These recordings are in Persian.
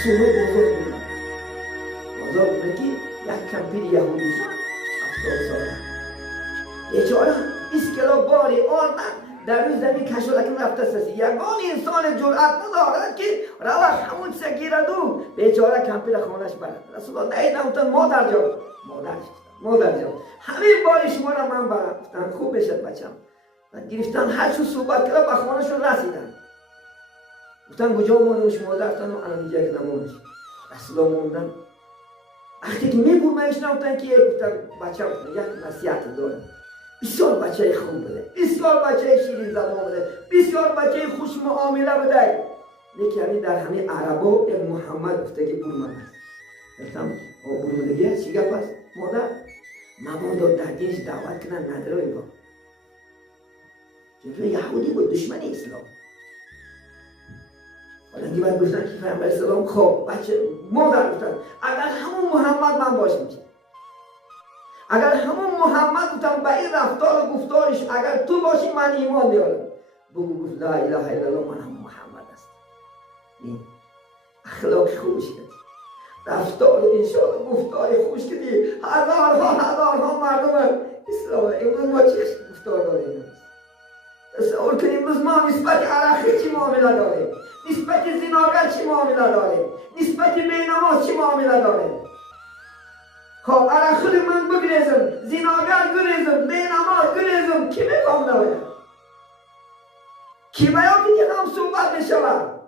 رسول بزرگ بودن بزرگ بودن که یک کمپیر یهودی 70 ساله بیچاره 20 کیلو باری آردن در روز زمین کشولکن رفته سسی یگان انسان جرأت ندارد که روح همون سگیرد و بیچاره کمپیر خانش برد رسول الله نیدم تا مادر جان همین باری شما را من برم گفتن خوب بشد بچم و گرفتن هر چون صحبت کرد به خانهشون رسیدن گفتن کجا ماندمش مادرتان و الان اینجا یک نمانش رسول الله موندن وقتی که میبرمش نمتن که گفتن بچه یک نصیحت دارم بسیار بچه خوب بوده بسیار بچه شیرین زبان بوده بسیار بچه خوش معامله بوده لیکن همین در همین عربا یک محمد گفته که برمده است گفتم برمدگی هست چی گپ است مادر مبادا در دینش دعوت کنن نداره اینا چون یهودی بود دشمن اسلام حالا اینکه باید گفتن که پیامبر اسلام خب بچه مادر گفتن اگر همون محمد من باشم چی اگر همون محمد گفتم به این رفتار و گفتارش اگر تو باشی من ایمان بیارم بگو گفت لا اله الا الله من هم محمد است این اخلاق خوش کردی رفتار انشاءالله گفتار خوش کردی هزارها مردم اسلام امروز ما چه گفتار داریم تصور کنیم امروز ما نسبت علاقه چی معامله داریم نسبت زناگر چی معامله داریم نسبت بینماز چی معامله داریم خب علاقه من بگریزم زناگر گریزم بینماز گریزم کی میفهم نباید کی باید دیگه هم صحبت نشود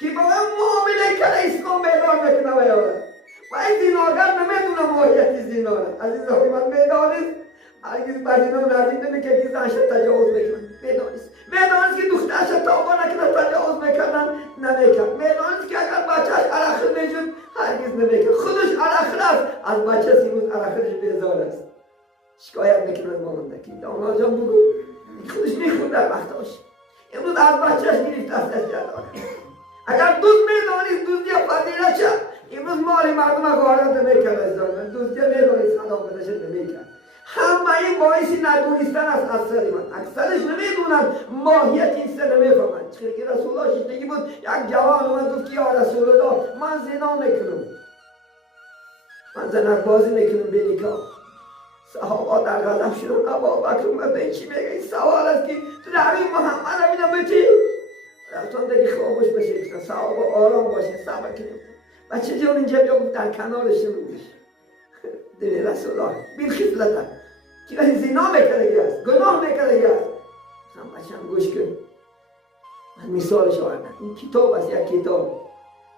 کی باید معامله کنه اسلام بیدار نکنه باید و این زناگر نمیدونه ماهیت زنا عزیزان من میدانست هرگز بعدینم راضی نمیکنه که زنش تجاوز بکنن میدانست که دخترش توبه نکنه تجاوز میکنن نمیکن میدانست که اگر بچهش عرق میشد هرگز نمیکن خودش عرق است از بچه سیموز عرقش بیزار است شکایت میکنه مانده که داماد جان بگو خودش میخوند در وقتاش امروز از بچهش گرفت از جدار اگر دوست میدانست دوستی فضیلت شد امروز مال مردم غارت نمیکرد دوستی میدانست خدا بدش نمیکرد همه این باعثی ندونستن است اثر من اکثرش نمیدونن ماهیت این سر نمیفهمن چون که رسول الله شیطگی بود یک جوان اومد گفت که یا رسول الله من زنا میکنم من زنک بازی میکنم به نکاح صحابه در غضب شدن ابوبکر اومد به چی میگه این سوال است که تو در این محمد ببینم بچی رفتن دیگه خاموش بشه گفتن صحابه آرام باشه صبر کنیم بچه جان اینجا بیا گفت در کنارش نمیش دیگه رسول الله بین خفلت که زنا میکرده است گناه میکرده است هم بچه‌م گوش کن من مثالش آوردم این کتاب است یک کتاب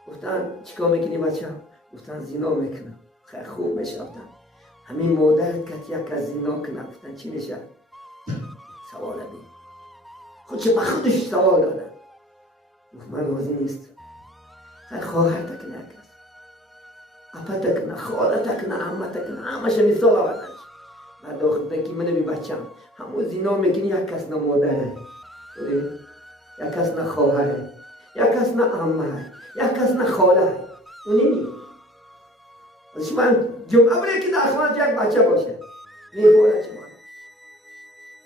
گفتن چیکار میکنی بچه‌م گفتن زنا میکنم خیلی خوب میشفتم همین مادرت که یک از زنا کنه گفتن چی میشه سوال بی خودش به خودش سوال دادن گفت من راضی نیست خواهر تکنه کس اپا تکنه خاله تکنه عمه تکنه همش مثال آوردنش بعد گفتن که من بی بچم همون زنا میکنی یک کس نه مادره یک کس نه خواهره یک کس نه عمه یک کس نه خاله اون نمی ازش من جمعه بره که در خانه یک بچه باشه میبوره چه من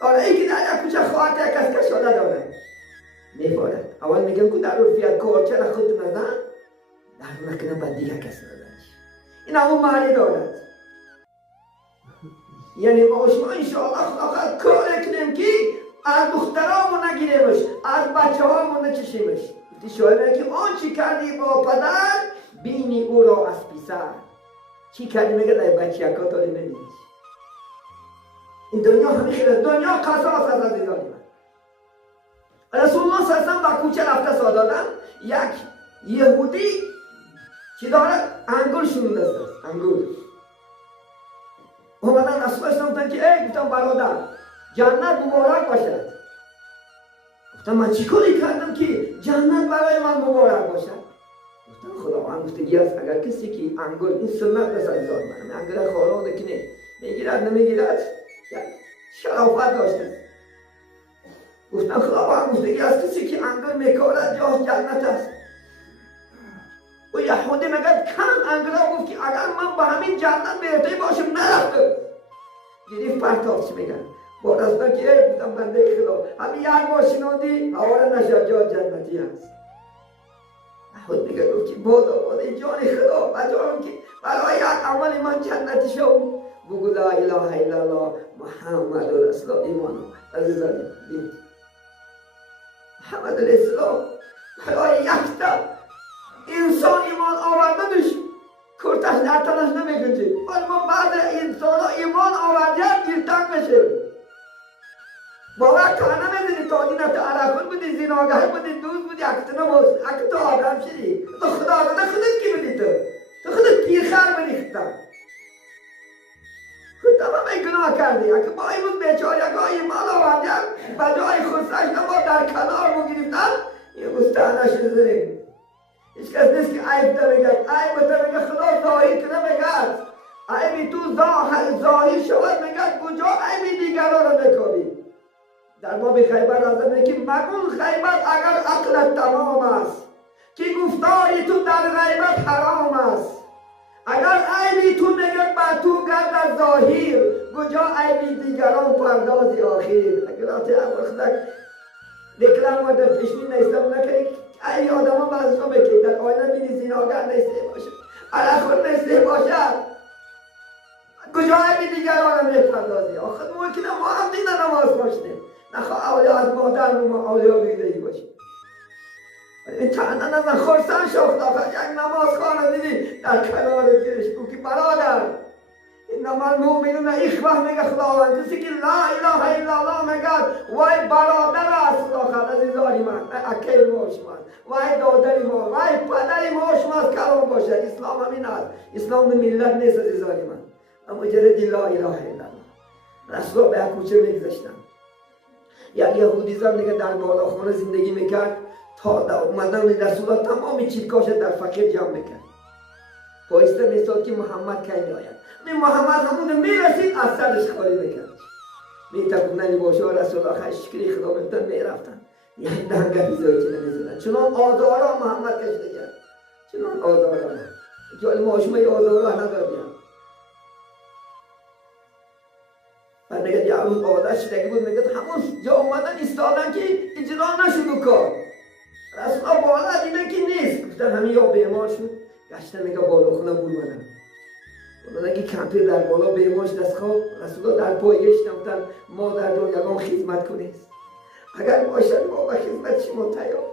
آره ای که در یک کوچه خواهد یک کس کشاله داره میبوره اول میگم که در رفیت کار چرا خود نزن در نکنه بعد دیگه کس ندارش این همون معنی دارد یعنی ما شما انشاءالله فقط کار کنیم که از دخترامون نگیریمش از بچه هامون نچشیمش شاید که آن چی کردی با پدر بینی او را از پیسر چی کردی میگه در بچه یکا داری نمیدیش این دنیا همین خیلی دنیا قصاص از عزیزانی من رسول الله صلی اللہ علیه و آله با کوچه رفته سادادن یک یهودی چی دارد؟ انگور شونده است انگور اومدن رسول الله گفتن که ای گفتم برادر جنت مبارک باشد گفتم من چی کاری کردم که جنت برای من مبارک باشد گفتم خداوند گفتگی است اگر کسی که انگور این سنت است عزیزان من انگور خوران کنه میگیرد نمیگیرد شرافت داشته گفتم خداوند گفتگی است کسی که انگور میکارد جاش جنت است و یهودی میگه کم انگور گفت که اگر من به همین جنت بیرته باشم نرفتم گریف پرتاف چی میگن با رسول که ای گفتم بنده خدا همین یک بار شنودی حوالا نشد جا جنتی هست خود میگه گفت که بادا جان خدا و جانم که برای عمل من جنتی شو بگو لا اله الا الله محمد رسول الله ایمان آمد. عزیزان محمد الاسلام برای یک تا انسان ایمان آورده داشت کرتش در تنش نمیگنجه ولی ما بعد انسان ها ایمان آورده گیرتن بشه باور تا نمیدونی تا دینت عرقون بودی زیناگه بودی دوست بودی اکتا نماز اکتا آدم شدی تو خدا آدم خودت کی بودی تو خودت پیرخر بریختم خود تمام گناه کردی اگه با این بود بیچار یک ایمان آورده و جای خودسش نما در کنار بگیریفتن این مستعنش نزدیم هیچ کس نیست که عیب تا بگه عیب تا بگه خدا ظاهر که نمیگه عیبی تو ظاهر شود میگه کجا عیبی دیگران رو بکابی در باب خیبر راضی میگه که مگون خیبر اگر عقلت تمام است که گفتاری تو در غیبت حرام است اگر عیبی تو میگه با تو گرد ظاهر کجا عیبی دیگران پردازی آخر اگر آتی اول خدا دکلم و در پیشنی نیستم نکنی ای آدم ها بعضش رو بکی در آینه بینی زیناگر نیسته باشه عرقون نیسته باشه کجا عیبی دیگران رو میپردازی آخر ممکنه ما هم دین نماز باشیم نخواه اولیا از مادر ما اولیا بیدهی باشیم این چند نزن خورسن شخص آخر یک نماز خانه دیدی در کنار گیرش بو که برادر اینما المؤمنون اخوه میگه خداوند کسی که لا اله الا الله میگه وای برادر است آخر عزیزانی من اکی ما شما وای دادری ما وای پدری ما شما از کلام باشه اسلام همین است اسلام ملت نیست عزیزانی من اما مجرد لا اله الا الله رسول به کوچه میگذاشتن یک یهودی زن دیگه در بالاخانه زندگی میکرد تا در اومدن رسول الله تمام چیزکاش در فقیر جمع میکرد پایسته میستاد که محمد کی میآید محمد همون میرسید از سرش خالی میکرد میتکوننی باشه و رسول الله خشکری خدا میفتن میرفتن یک دنگه بیزایی که نمیزدن چنان آزارا محمد کشته کرد چنان آزارا که ماشمه آزارا نداریم و میگه یه روز عادت شدگی بود میگه همون جا اومدن ایستادن که اجرا نشد و کار رسول الله بالا دیدن که نیست گفتن همین یا بیمار شد گشتن میگه بالا خونه بودن بودن که کمپیر در بالا بیمارش دست خواب رسول الله در پای گشتن گفتن ما در دو یکان خدمت کنید اگر باشد ما به خدمت شما تیار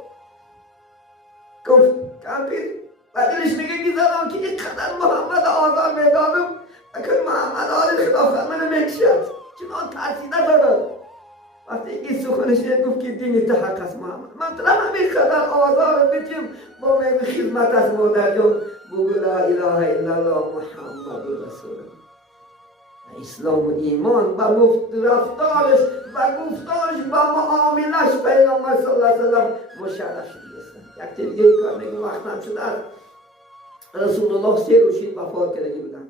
گفت کمپیر و دلش میگه که زدم که اینقدر محمد آزار میدادم اگر محمد آزار خدا فرمانه میکشد چنان ترسیده دارد وقتی این سخنش گفت که دین حق است محمد من طرف همین قدر آزار بتیم با من خدمت از مادر جان بگو لا اله الا الله محمد رسول الله اسلام و ایمان و رفتارش و گفتارش و معاملش پیامبر صلی الله علیه و سلم مشرف شده یک دیگه کار میگه وقتم شده رسول الله 3 روز وفات کرده بودن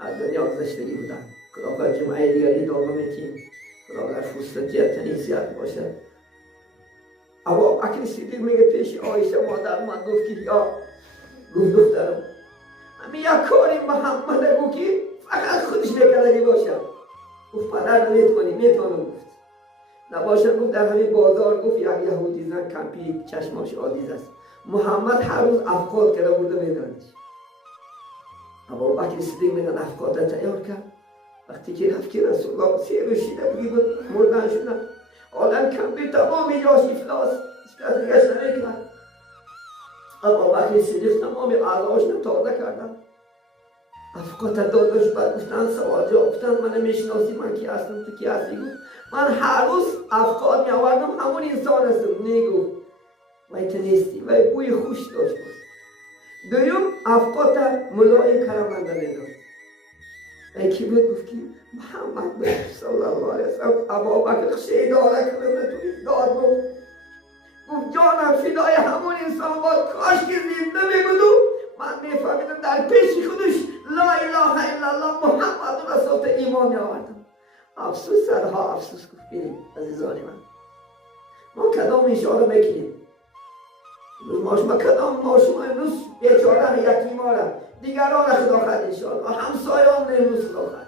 از دنیا گذشته بودن خدا جمعه دیگری دعا میکنیم خدا در فرصتیت تنیسیت باشه ابو بکر صدیق میگه پیش عایشه مادر من گفت که یا گفت دخترم همین یک کاری محمد گفت که فقط خودش میکردگی باشه گفت پدر میتونم گفت نباشه گفت در همین بازار گفت یک یهودی زن کمپی چشماش آدیز است محمد هر روز افقاد کرده بوده میدانش ابو بکر صدیق میگن افقاد را تیار کرد وقتی که رفت که رسول الله 3 روز شیده بود مردن شدن آدم کمپی تمامی جاش افلاس از دیگرش نمیکنن ابو بکر صدیق تمامی اعضاش تازه کردن افقات داداش بعد گفتن سوال جا گفتن من میشناسی من کی هستم تو کی هستی گفت من هر روز افقات می آوردم همون انسان هستم نگفت وای تو نیستی وای بوی خوش داشت دویم افقات ملایم کرمنده میداد یکی بود گفت که محمد بود صلی الله علیه وسلم ابو بکر شیداره کلمه توی داد گفت جانم فدای همون انسان بود کاش که زنده میبودو من میفهمیدم در پیش خودش لا اله الا الله محمد رسول الله ایمان میآوردم افسوس سرها افسوس گفت بینید عزیزان من ما کدام اشاره میکنیم ما کدام ما شما امروز بیچاره یتیما را دیگران را خدا خواهد انشاءالله همسایه‌ام امروز خدا خواهد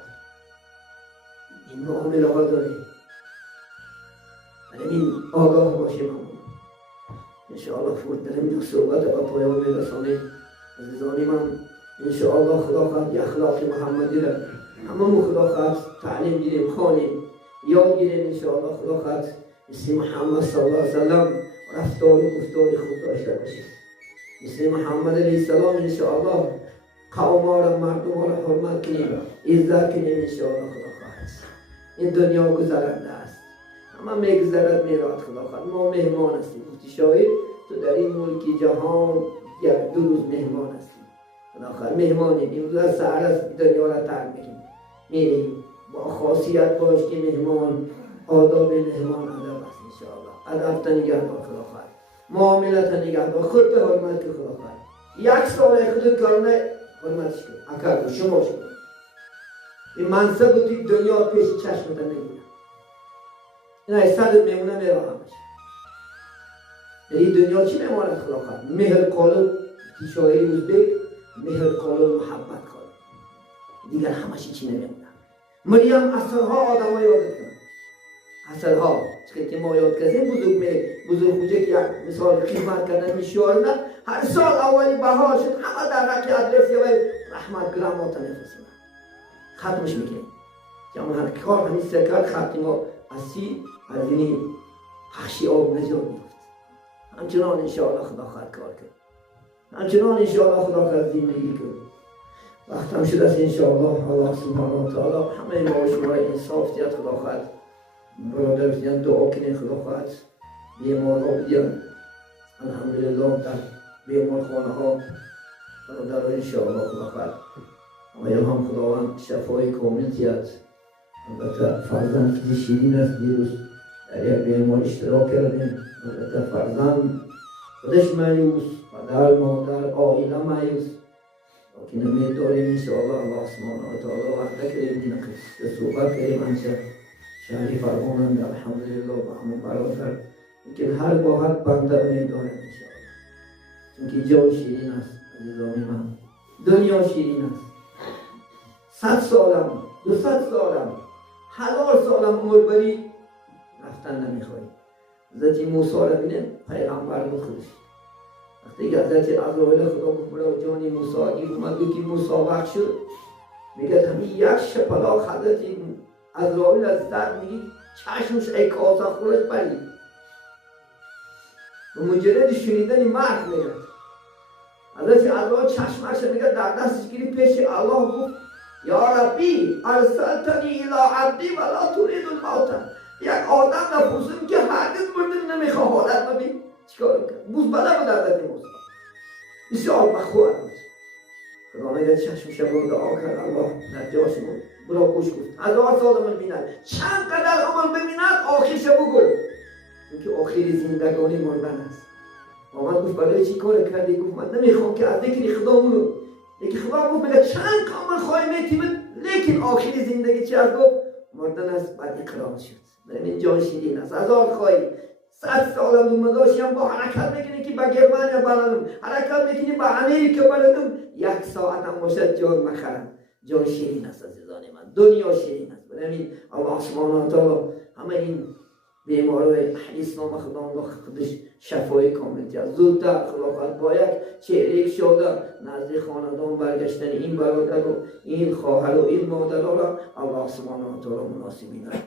این معامله ها داریم ولی این آگاه باشیم انشاءالله فرود داریم یک صحبت به پایان میرسانیم. عزیزانی من انشاءالله خدا خواهد اخلاق محمدی را همه خدا خواهد تعلیم گیریم، خوانیم، یاد گیریم. انشاءالله خدا خواهد مثل محمد صلی الله علیه وسلم رفتار و گفتار خوب داشته باشیم. مثل محمد علیه السلام انشاءالله قوم را مردم را حرمت کنیم، عزت کنیم. انشاءالله خدا خواهد این دنیا گذرنده است، همه میگذرد میرود. خدا خواهد ما مهمان هستیم. گفتی شاید تو در این ملک جهان یک دو روز مهمان هستیم. خدا خواهد مهمانیم. امروز از سحر از دنیا را ترک میکنیم میریم. با خاصیت باش که مهمان آداب مهمان ادب است. انشاءالله ادب تا نگهدار. خدا خواهد معاملت تا نگهدار. خود به حرمت که خدا خواهد یک سال خودت کارونه حرمتش کن اکر شما شد. این منصب و توی دنیا پیش چشمت نگیرم. این ای صدت میمونه میره همش. در این دنیا چی میماند خدا خواهد؟ مهر قالب شاعری ازبک، مهر قالب محبت قالب، دیگر همش چی نمیمونه. مریم اصلها آدم ها یادت کنن. اصلها چکه که ما یاد کردیم بزرگ خوجه که یک مثال خدمت کردن میشوار نه هر سال اولی بهار شد همه در رکی ادرس یا رحمت گرام ها تنفسونه ختمش میکنیم. جمعه هر کار همین سکر ختم ما اسی از اینی پخشی آب نجات میفت. همچنان انشاءالله خدا خواهد کار کرد. همچنان انشاءالله خدا خواهد زندگی کرد. وقت هم شده است انشاءالله الله سبحانه و تعالی همه ما و شما انصاف دید. خدا خواهد برادر دیدن دعا کنید. خدا خواهد بیمار ها بدید. الحمدلله در بیمار خانه ها برادر انشاءالله خدا خواهد آیا هم خداوند شفای کامل دید. البته فرزند که شیرین است. دیروز در یک بیمار اشتراک کردیم. البته فرزند خودش مایوس، پدر مادر عائله مایوس، لیکن امید داریم انشاءالله الله سبحانه و تعالی وعده کریم که صحبت کریم انشاء شهری فرمانند الحمدلله با همون برادر. لیکن هر با هر بنده امید داریم انشاءالله، چونکه جان شیرین است. عزیزان من دنیا شیرین است. 100 سالم 200 سالم 1000 سالم عمر بری رفتن نمیخوایی. حضرت موسی را بینید پیغمبر بود خودش. وقتی که حضرت عزرائیل خدا گفت برای جان موسی این اومد که موسی وقت شد، میگه همین یک شپلاق حضرت عزرائیل از در میگه چشمش ای کاسه خورش برید و مجرد شنیدن مرد میگه. حضرت عزرائیل چشمش میگه در دستش گیری پیش الله گفت یا ربی ارسلتنی الی عبدی ولا ترید الموت. یک آدم نپرسیم که هرگز مردن نمیخواه حالت ببین چیکار کرد؟ بوز بله بود حضرت موسی بسیار بخور بود. خدا میگه چشمش رو دعا کرد الله نجاش بود برا گوش گفت 1000 سال عمر بیند چند قدر عمر ببیند آخرش بگو چونکه آخری زندگانی مردن است. آمد گفت برای چی کار کردی؟ گفت من نمیخوام که از ذکر خدا مونو. لیکن خدا گفت میگه چند عمر خواهی میتیمد لیکن آخری زندگی چی از گفت؟ مردن است. بعد اقرار شد. این جان شیرین است. 1000 خواهی 100 سالم دومداشی هم با حرکت میکنی که با گرمانیا بلدم، حرکت میکنی با امریکا بلدم، 1 ساعت هم باشد جان مخرم. جان شیرین است عزیزان من. دنیا شیرین است. برای الله سبحانه و تعالی همه این بیمارای حدیث نام خدا خودش شفای کامل کرد. زودتر خدا خواهد با یک چهره شاده نزد خاندان برگشتن این برادر و این خواهر و این مادر را الله سبحانه و تعالی مناسبین